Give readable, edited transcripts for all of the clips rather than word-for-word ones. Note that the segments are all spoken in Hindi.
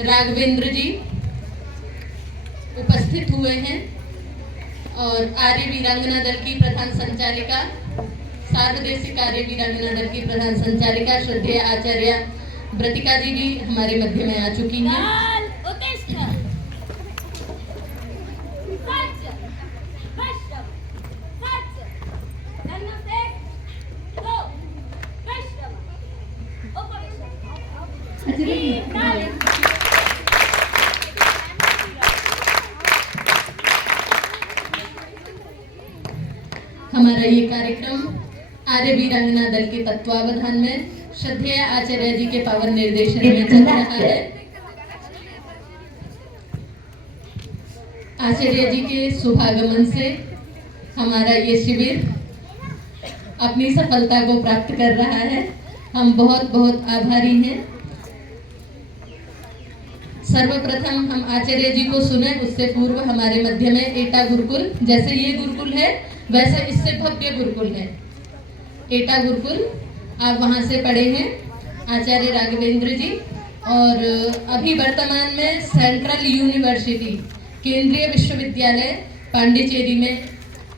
राघवेंद्र जी उपस्थित हुए हैं और आर्य वीरांगना दल की प्रधान संचालिका, सार्वदेशिक आर्य वीरांगना दल की प्रधान संचालिका श्रद्धेय आचार्य ब्रतिका जी भी हमारे मध्य में आ चुकी हैं। हमारा ये कार्यक्रम आर्य वीरांगना दल के तत्वावधान में श्रद्धेय आचार्य जी के पावन निर्देशन में चल रहा है। आचार्य जी के शुभागमन से हमारा ये शिविर अपनी सफलता को प्राप्त कर रहा है। हम बहुत बहुत आभारी हैं। सर्वप्रथम हम आचार्य जी को सुने, उससे पूर्व हमारे मध्य में एटा गुरुकुल, जैसे ये गुरुकुल है वैसे इससे भव्य गुरुकुल है। एटा गुरुकुल, आप वहाँ से पढ़े हैं आचार्य राघवेंद्र जी, और अभी वर्तमान में सेंट्रल यूनिवर्सिटी केंद्रीय विश्वविद्यालय पांडिचेरी में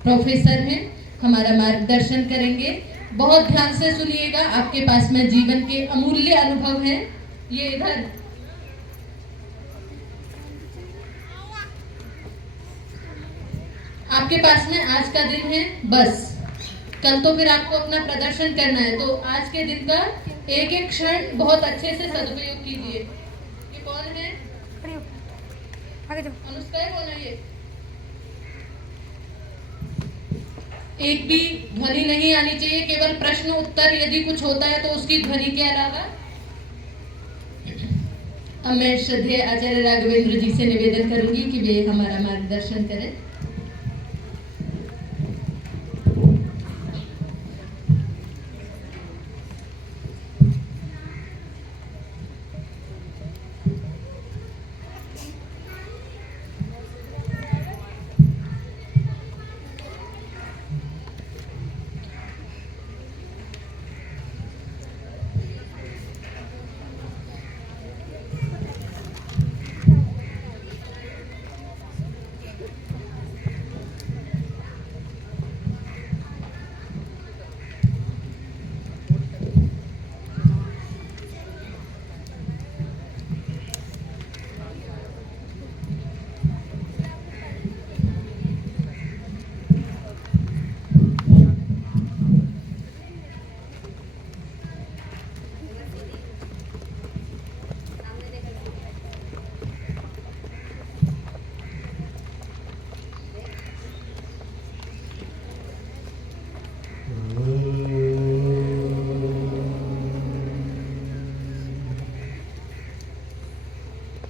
प्रोफेसर हैं। हमारा मार्गदर्शन करेंगे। बहुत ध्यान से सुनिएगा, आपके पास में जीवन के अमूल्य अनुभव हैं। ये इधर आपके पास में आज का दिन है, बस कल तो फिर आपको अपना प्रदर्शन करना है। तो आज के दिन का एक एक क्षण बहुत अच्छे से सदुपयोग कीजिए। ये कौन है? अनुष्का कौन है ये? एक भी ध्वनि नहीं आनी चाहिए, केवल प्रश्न उत्तर यदि कुछ होता है तो उसकी ध्वनि के अलावा। अब मैं श्रद्धेय आचार्य राघवेंद्र जी से निवेदन करूंगी कि वे हमारा मार्गदर्शन करें।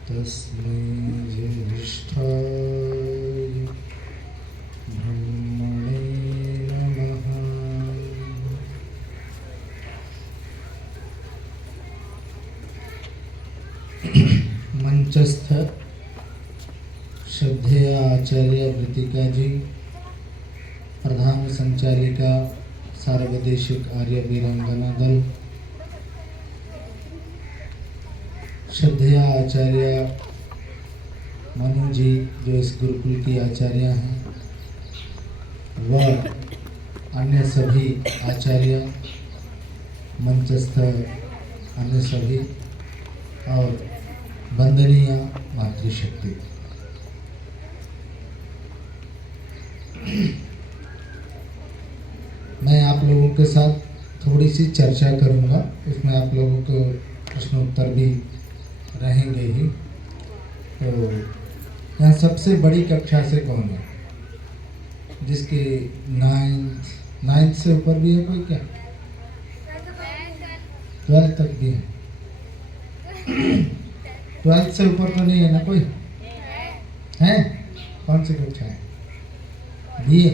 तस्मै ज्येष्ठाय ब्रह्मणे नमः। मंचस्थ श्रद्धेय आचार्य ब्रतिका जी, प्रधान संचालिका सार्वदेशिक आर्य वीरांगना दल, श्रद्धेय आचार्य मनु जी जो इस गुरुकुल की आचार्य हैं, व अन्य सभी आचार्य, मंचस्थ अन्य सभी और वंदनीय मातृशक्ति। मैं आप लोगों के साथ थोड़ी सी चर्चा करूंगा, उसमें आप लोगों को प्रश्नोत्तर भी रहेंगे ही। तो यहाँ सबसे बड़ी कक्षा से कौन है जिसकी नाइन्थ से ऊपर भी है कोई? क्या 12th तक भी है? 12th से ऊपर तो नहीं है ना कोई? है? कौन सी कक्षा है? BA,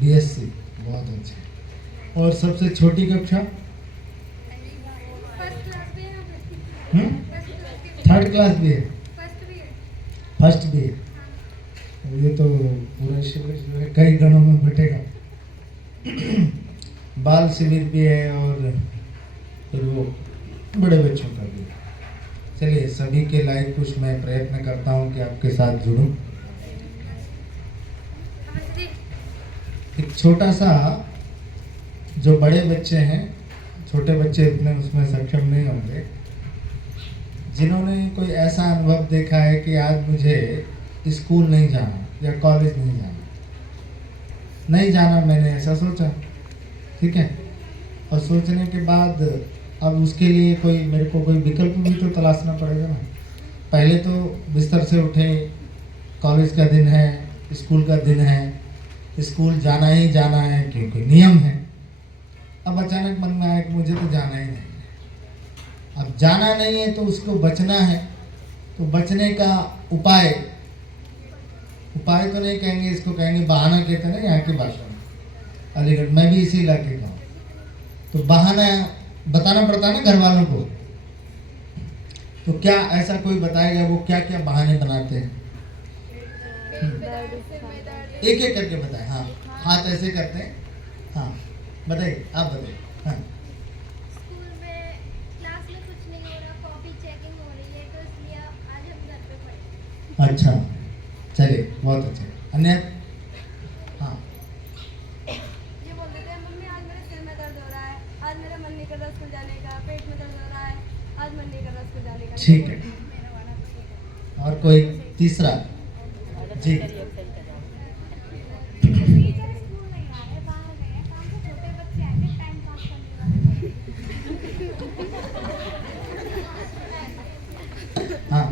BSc, बहुत अच्छा। और सबसे छोटी कक्षा? 3rd क्लास भी है? फर्स्ट भी है? ये तो पूरा शिविर जो है कई गणों में बटेगा। बाल शिविर भी है और फिर वो बड़े बच्चों का भी है। चलिए, सभी के लायक कुछ मैं प्रयत्न करता हूँ कि आपके साथ जुड़ूं। एक छोटा सा, जो बड़े बच्चे हैं, छोटे बच्चे इतने उसमें सक्षम नहीं होंगे, जिन्होंने कोई ऐसा अनुभव देखा है कि आज मुझे स्कूल नहीं जाना या कॉलेज नहीं जाना, मैंने ऐसा सोचा, ठीक है, और सोचने के बाद अब उसके लिए कोई मेरे को कोई विकल्प भी तो तलाशना पड़ेगा ना। पहले तो बिस्तर से उठे, कॉलेज का दिन है, स्कूल का दिन है, स्कूल जाना ही जाना है क्योंकि नियम है। अब अचानक मन में आया कि मुझे तो जाना ही नहीं है। अब जाना नहीं है तो उसको बचना है, तो बचने का उपाय तो नहीं कहेंगे, इसको कहेंगे बहाना, कहते हैं यहाँ की भाषा में, अलीगढ़, मैं भी इसी इलाके का हूँ, तो बहाना बताना पड़ता है ना घर वालों को। तो क्या ऐसा कोई बताएगा वो क्या क्या बहाने बनाते हैं? एक एक करके बताए। हाँ, हाथ ऐसे करते हैं। हाँ बताइए, आप बताइए। हाँ, स्कूल में क्लास में कुछ नहीं हो रहा, कॉपी चेकिंग हो रही है, तो इसलिए आज हम घर पे पढ़े। अच्छा, चलिए, बहुत अच्छा। अन्य? हाँ, ये बोल देते हैं मम्मी आज मेरे सिर में दर्द हो रहा है, आज मेरा मन नहीं कर रहा स्कूल जाने का, पेट में दर्द हो रहा है, आज मन नहीं कर रहा स्कूल जाने का। ठीक है। और कोई तीसरा? जी, टीचर स्कूल नहीं आ रहे, बाहर गए हैं, काम से छोटे बच्चे आए थे टाइम पास करने वाले। हाँ,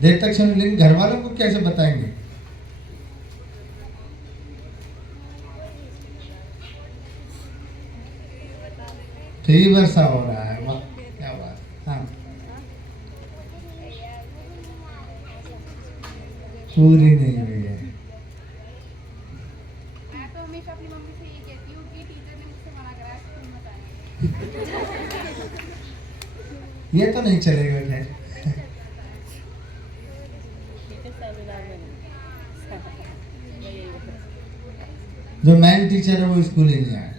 देर तक सुन, लेकिन घर वालों को कैसे बताएंगे? फीवर सा हो रहा है, वाह क्या बात। हाँ, पूरी नहीं हुई है। मैं तो हमेशा अपनी मम्मी से ये कहती हूँ कि टीचर ने मुझसे मना करा है स्कूल मत आने। ये तो नहीं चलेगा खैर। जो मैन टीचर है वो स्कूल ही नहीं आया।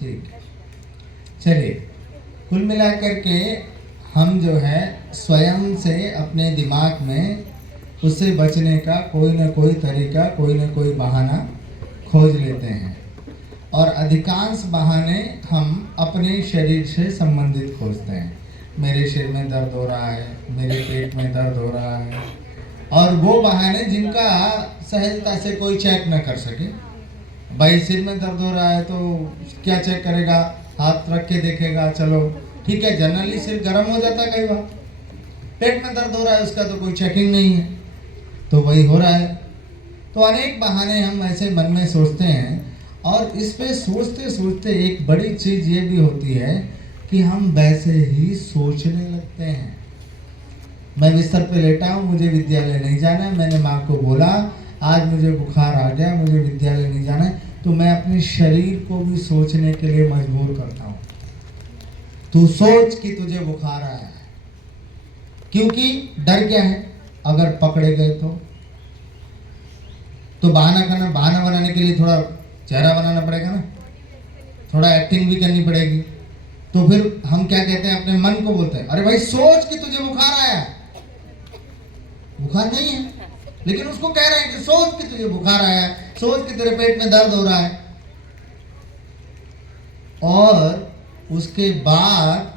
ठीक है, चलिए, कुल मिलाकर के हम जो है स्वयं से अपने दिमाग में उससे बचने का कोई ना कोई तरीका, कोई ना कोई बहाना खोज लेते हैं, और अधिकांश बहाने हम अपने शरीर से संबंधित खोजते हैं। मेरे सिर में दर्द हो रहा है, मेरे पेट में दर्द हो रहा है, और वो बहाने जिनका सहजता से कोई चेक न कर सके। भाई सिर में दर्द हो रहा है तो क्या चेक करेगा? हाथ रख के देखेगा, चलो ठीक है, जनरली सिर गर्म हो जाता है कई बार। पेट में दर्द हो रहा है, उसका तो कोई चेकिंग नहीं है, तो वही हो रहा है। तो अनेक बहाने हम ऐसे मन में सोचते हैं, और इस पे सोचते सोचते एक बड़ी चीज़ ये भी होती है कि हम वैसे ही सोचने लगते हैं। मैं बिस्तर पे लेटा हूँ, मुझे विद्यालय नहीं जाना है, मैंने माँ को बोला आज मुझे बुखार आ गया, मुझे विद्यालय नहीं जाना है, तो मैं अपने शरीर को भी सोचने के लिए मजबूर करता हूँ, तू सोच कि तुझे बुखार आया है। क्योंकि डर क्या है, अगर पकड़े गए तो बहाना करना, बहाना बनाने के लिए थोड़ा चेहरा बनाना पड़ेगा ना, थोड़ा एक्टिंग भी करनी पड़ेगी। तो फिर हम क्या कहते हैं, अपने मन को बोलते हैं, अरे भाई सोच कि तुझे बुखार आया है। बुखार नहीं है, लेकिन उसको कह रहे हैं कि सोच कि तुझे बुखार आया है, सोच कि तेरे पेट में दर्द हो रहा है। और उसके बाद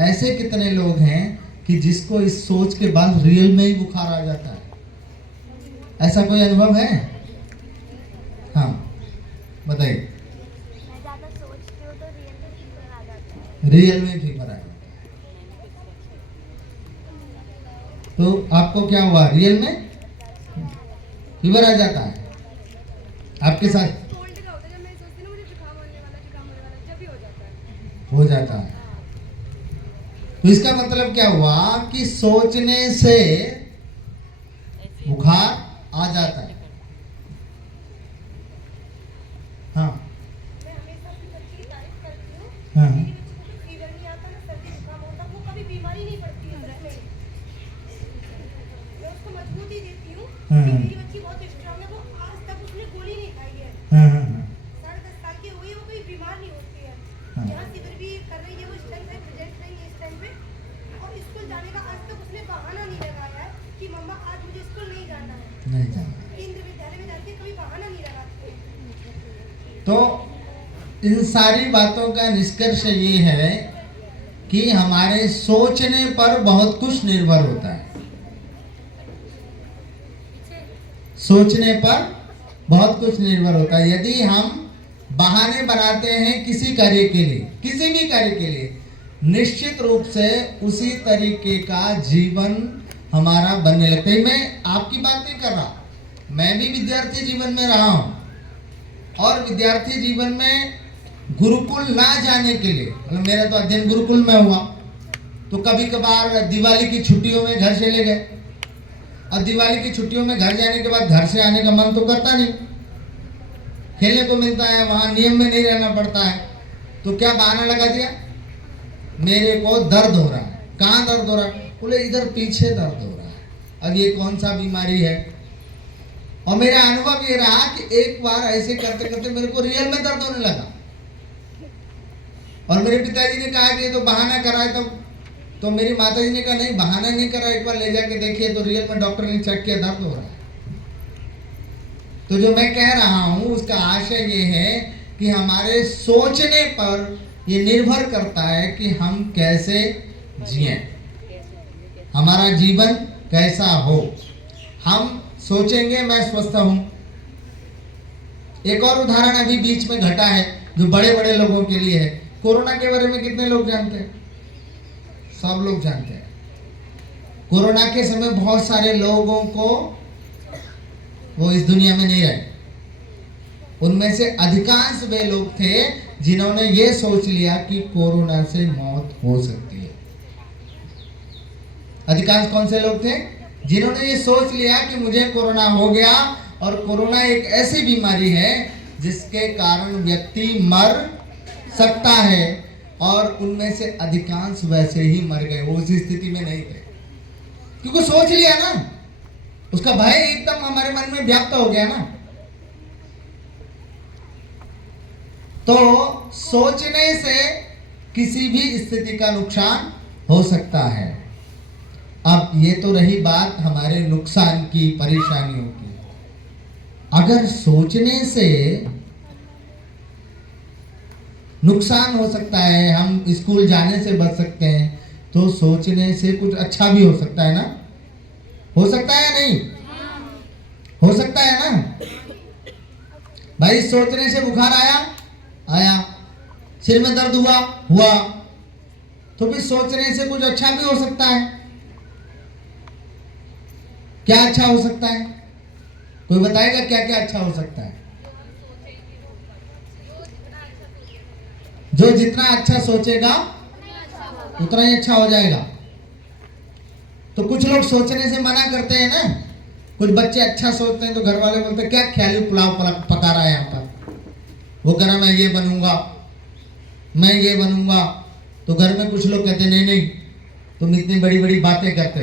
ऐसे कितने लोग हैं कि जिसको इस सोच के बाद रियल में ही बुखार आ जाता है। ऐसा कोई अनुभव है? हाँ बताइए। मैं ज़्यादा सोचती हूँ तो रियल में फीवर आ जाता है। रियल में फीवर आ जाता है। तो आपको क्या हुआ, रियल में फीवर आ जाता है आपके साथ? कोल्ड का होता है, जब मैं सोचती हूँ ना मुझे जुकाम होने वाला, जुकाम होने वाला, जब भी हो जाता है। हो जाता है। तो इसका मतलब क्या हुआ कि सोचने से बुखार आ जाता है। हाँ मैं हमेशा अपनी बच्ची की तारीफ करती हूँ। हाँ मेरी बच्ची को कोई फीवर नहीं आता, ना सर्दी जुकाम होता, वो कभी बीमारी नहीं पड़ती है सच में। मैं उसको मजबूती देती हूँ कि हाँ मेरी बच्ची बहुत स्ट्रांग है, वो आज तक उसने गोली नहीं खाई है। हाँ हाँ हाँ। 10.5 साल की हुई है, वो कोई बीमार नहीं होती है। हाँ। यहाँ शिविर भी कर रही है, वो इस टाइम पे प्रेजेंट नहीं है इस टाइम पे, और स्कूल जाने का आज तक उसने बहाना नहीं लगाया है कि मम्मा आज मुझे स्कूल नहीं जाना है। नहीं जाना। केंद्र विद्यालय में जाती है, कभी बहाना नहीं लगाती है। तो इन सारी बातों का निष्कर्ष ये है कि हमारे सोचने पर बहुत कुछ निर्भर होता है। सोचने पर बहुत कुछ निर्भर होता है। यदि हम बहाने बनाते हैं किसी कार्य के लिए, किसी भी कार्य के लिए, निश्चित रूप से उसी तरीके का जीवन हमारा बनने लगता है। मैं आपकी बात नहीं कर रहा, मैं भी विद्यार्थी जीवन में रहा हूं और विद्यार्थी जीवन में गुरुकुल ना जाने के लिए, मतलब मेरा तो अध्ययन गुरुकुल में हुआ, तो कभी कभार दिवाली की छुट्टियों में घर चले गए। अब दिवाली की छुट्टियों में घर जाने के बाद घर से आने का मन तो करता नहीं, खेलने को मिलता है, वहां नियम में नहीं रहना पड़ता है, तो क्या बहाना लगा दिया, मेरे को दर्द हो रहा है। कहाँ दर्द हो रहा है? बोले इधर पीछे दर्द हो रहा है। अब ये कौन सा बीमारी है? और मेरा अनुभव ये रहा कि एक बार ऐसे करते करते मेरे को रियल में दर्द होने लगा और मेरे पिताजी ने कहा कि ये तो बहाना करा है। तो मेरी माताजी ने कहा नहीं, बहाना नहीं करा, एक बार ले जाके देखिए तो रियल में डॉक्टर ने चेक किया, दर्द हो रहा है। तो जो मैं कह रहा हूं उसका आशय ये है कि हमारे सोचने पर ये निर्भर करता है कि हम कैसे जिएं, हमारा जीवन कैसा हो। हम सोचेंगे मैं स्वस्थ हूं। एक और उदाहरण अभी बीच में घटा है जो बड़े बड़े लोगों के लिए है। कोरोना के बारे में कितने लोग जानते हैं? सब लोग जानते हैं। कोरोना के समय बहुत सारे लोगों को वो इस दुनिया में नहीं रहे। उनमें से अधिकांश वे लोग थे जिन्होंने ये सोच लिया कि कोरोना से मौत हो सकती है। अधिकांश कौन से लोग थे? जिन्होंने ये सोच लिया कि मुझे कोरोना हो गया और कोरोना एक ऐसी बीमारी है जिसके कारण व्यक्ति मर सकता है, और उनमें से अधिकांश वैसे ही मर गए, वो उस स्थिति में नहीं थे क्योंकि सोच लिया ना, उसका भय एकदम हमारे मन में व्याप्त हो गया ना। तो सोचने से किसी भी स्थिति का नुकसान हो सकता है। अब ये तो रही बात हमारे नुकसान की, परेशानियों की। अगर सोचने से नुकसान हो सकता है, हम स्कूल जाने से बच सकते हैं, तो सोचने से कुछ अच्छा भी हो सकता है ना? हो सकता है या नहीं? हो सकता है ना? भाई सोचने से बुखार आया, सिर में दर्द हुआ, तो फिर सोचने से कुछ अच्छा भी हो सकता है। क्या अच्छा हो सकता है? कोई बताएगा क्या क्या अच्छा हो सकता है? जो जितना अच्छा सोचेगा उतना ही अच्छा हो जाएगा। तो कुछ लोग सोचने से मना करते हैं ना। कुछ बच्चे अच्छा सोचते हैं तो घर वाले बोलते हैं क्या ख्याली पुलाव पका रहा है यहाँ पर, वो कह रहा मैं ये बनूंगा। तो घर में कुछ लोग कहते नहीं तुम इतनी बड़ी बड़ी बातें करते हो।